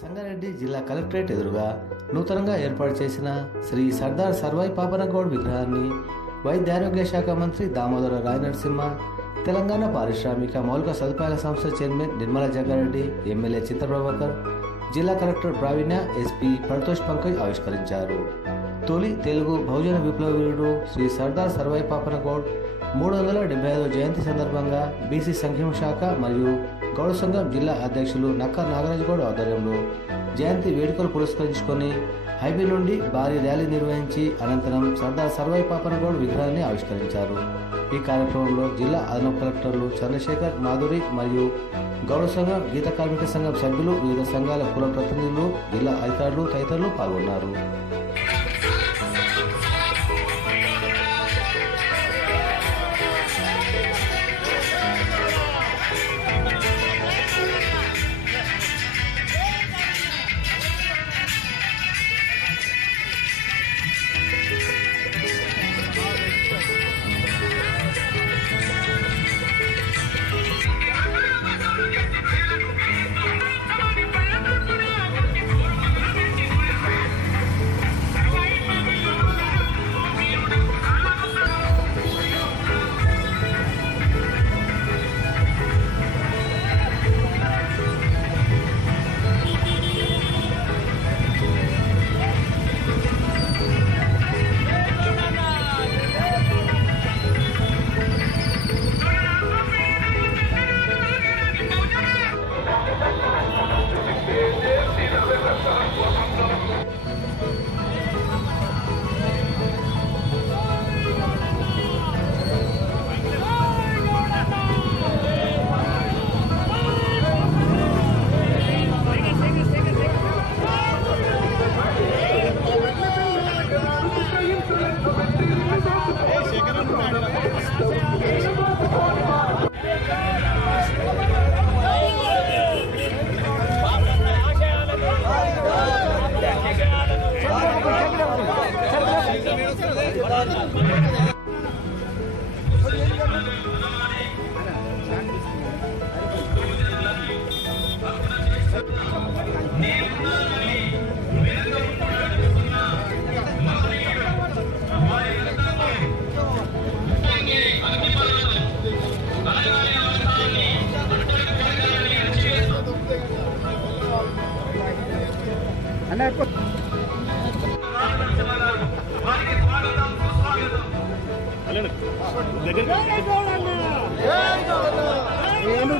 సంగారెడ్డి జిల్లా కలెక్టరేట్ ఎదురుగా నూతనంగా ఏర్పాటు చేసిన శ్రీ సర్దార్ సర్వాయి పాపన్నగౌడ్ విగ్రహాన్ని వైద్యారోగ్య శాఖ మంత్రి దామోదర రాయనరసింహ, తెలంగాణ పారిశ్రామిక మౌలిక సదుపాయాల సంస్థ చైర్మన్ నిర్మల జగ్గారెడ్డి, ఎమ్మెల్యే చింతప్రభాకర్, జిల్లా కలెక్టర్ ప్రావీణ్య, ఎస్పీ పరితోష్ పంకజ్ ఆవిష్కరించారు. తొలి తెలుగు బహుజన విప్లవ వీరుడు శ్రీ సర్దార్ సర్వాయి పాపన్నగౌడ్ 375వ జయంతి సందర్భంగా బీసీ సంక్షేమ శాఖ మరియు గౌడ సంఘం జిల్లా అధ్యక్షులు నక్క నాగరాజ్ గౌడ్ ఆధ్వర్యంలో జయంతి వేడుకలు పురస్కరించుకొని హైవే నుండి భారీ ర్యాలీ నిర్వహించి అనంతరం సర్దార్ సర్వాయి పాపన్నగౌడ్ విగ్రహాన్ని ఆవిష్కరించారు. ఈ కార్యక్రమంలో జిల్లా అదనపు కలెక్టర్లు చంద్రశేఖర్, మాధురి మరియు గౌడ సంఘం, గీత కార్మిక సంఘం సభ్యులు, వివిధ సంఘాల కుల ప్రతినిధులు, జిల్లా అధికారులు తదితరులు పాల్గొన్నారు.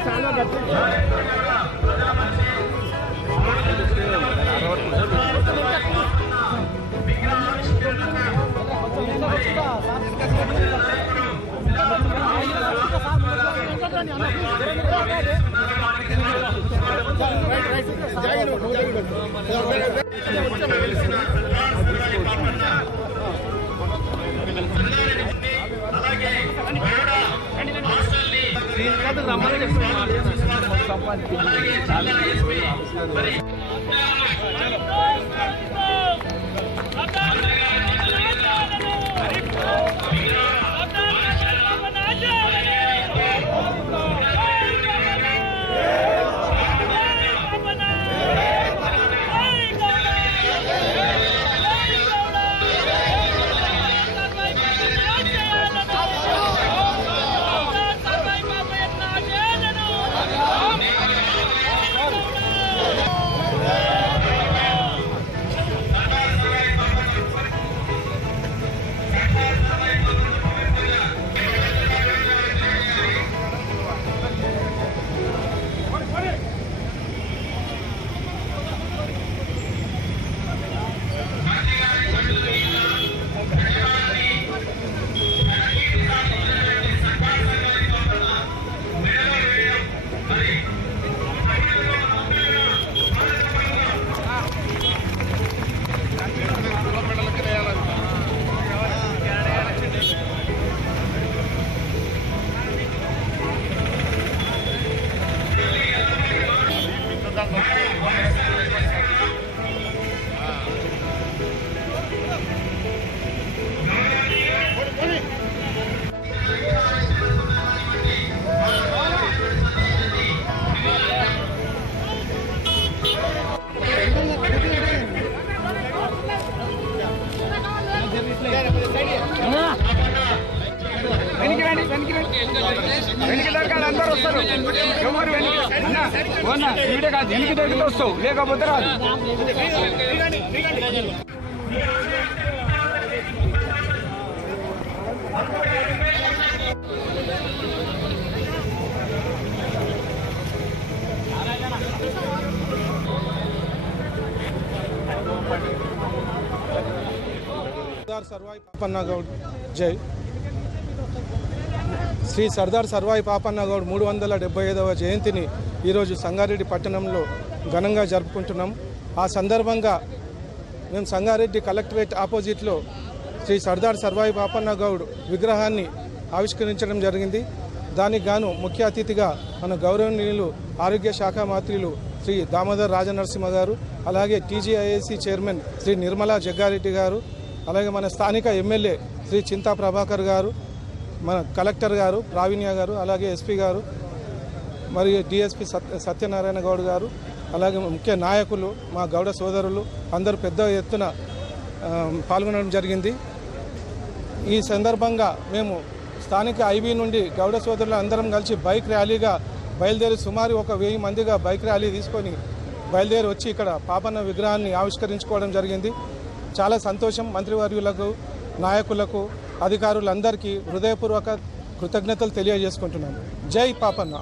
చాలా గట్టి వెనక్కి దొరకాలి, అందరూ వస్తారు. ఎవరు వెనక్కి కాదు, వెనక్కి దొరికితే వస్తావు, లేకపోతే రాదు. సర్వాయి పాపన్న గౌడ్ జై. శ్రీ సర్దార్ సర్వాయి పాపన్న గౌడ్ 375వ జయంతిని ఈరోజు సంగారెడ్డి పట్టణంలో ఘనంగా జరుపుకుంటున్నాం. ఆ సందర్భంగా మేము సంగారెడ్డి కలెక్టరేట్ ఆపోజిట్లో శ్రీ సర్దార్ సర్వాయి పాపన్న గౌడ్ విగ్రహాన్ని ఆవిష్కరించడం జరిగింది. దానికి గాను ముఖ్య అతిథిగా మన గౌరవనీయులు ఆరోగ్య శాఖ మంత్రులు శ్రీ దామోదర్ రాజనరసింహ గారు, అలాగే టీజీఐఏసీ చైర్మన్ శ్రీ నిర్మలా జగ్గారెడ్డి గారు, అలాగే మన స్థానిక ఎమ్మెల్యే శ్రీ చింతా ప్రభాకర్ గారు, మన కలెక్టర్ గారు ప్రావీణ్య గారు, అలాగే ఎస్పీ గారు, మరియు డిఎస్పీ సత్యనారాయణ గౌడ్ గారు, అలాగే ముఖ్య నాయకులు మా గౌడ సోదరులు అందరూ పెద్ద ఎత్తున పాల్గొనడం జరిగింది. ఈ సందర్భంగా మేము స్థానిక ఐబీ నుండి గౌడ సోదరులు అందరం కలిసి బైక్ ర్యాలీగా బయలుదేరి సుమారు 1000 మందిగా బైక్ ర్యాలీ తీసుకొని బయలుదేరి వచ్చి ఇక్కడ పాపన్న విగ్రహాన్ని ఆవిష్కరించుకోవడం జరిగింది. చాలా సంతోషం. మంత్రివర్యులకు, నాయకులకు, అధికారులందరికీ హృదయపూర్వక కృతజ్ఞతలు తెలియజేసుకుంటున్నాము. జై పాపన్న.